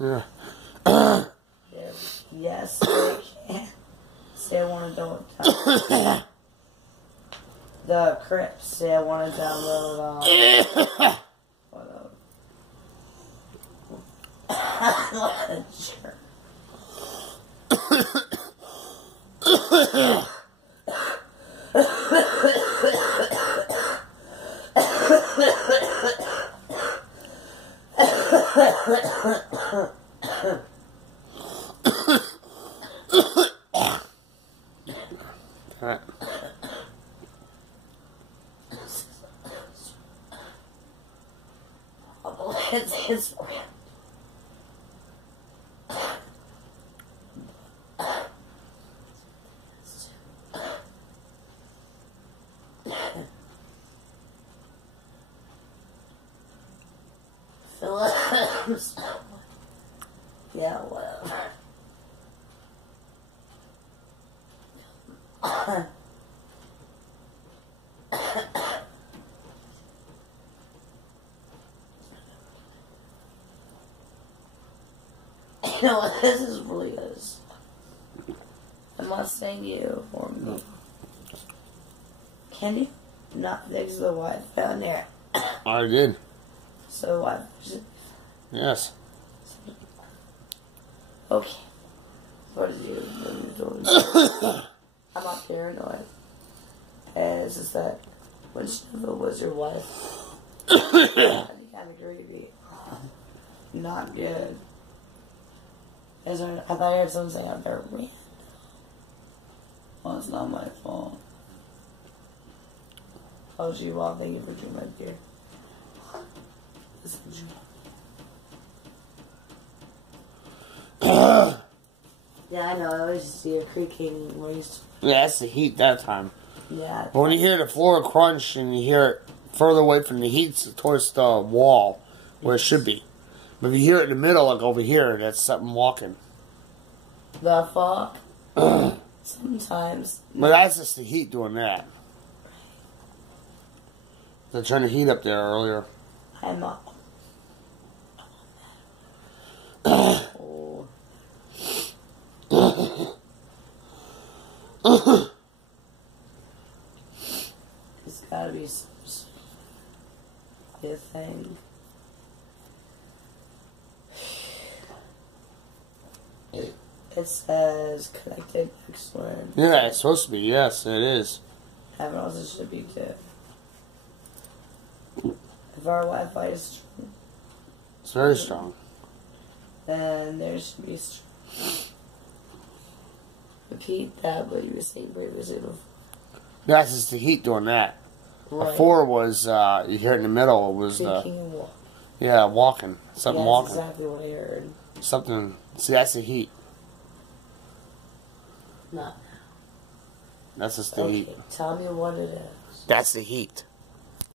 Yeah. Yes, they can. Say I want to download. The Crips say I want to download. What a jerk. Alright. It's his Phillips. Yeah, whatever. You know what? This is really good. I'm not saying you for me. Can you not fix the Wi-Fi on there? I did. So what? Yes. Okay. What did you do? I'm not paranoid. And it's just that when Shiva was your wife, kind of creepy. Not good. I thought I heard someone saying out there, well, it's not my fault. Oh, G-Wall, thank you for doing my beer. Listen, yeah, I know. I always see a creaking noise. Yeah, that's the heat that time. Yeah. But when you hear the floor crunch and you hear it further away from the heat towards the wall, where it should be. But if you hear it in the middle, like over here, that's something walking. The fuck? Sometimes. But that's just the heat doing that. They turned the heat up there earlier. I'm up. Oh. It's gotta be some thing. It says connected next word. Yeah, it's supposed to be. Yes, it is. Heaven also should be too. If our Wi-Fi is strong, It's very strong. then there should be strong. Repeat that, what you were saying previously before. That's just the heat doing that. Right. Before was, you hear it in the middle, it was, yeah, walking. Something walking. That's exactly what I heard. Something, see, that's the heat. Not That's just the okay, heat. tell me what it is. That's the heat.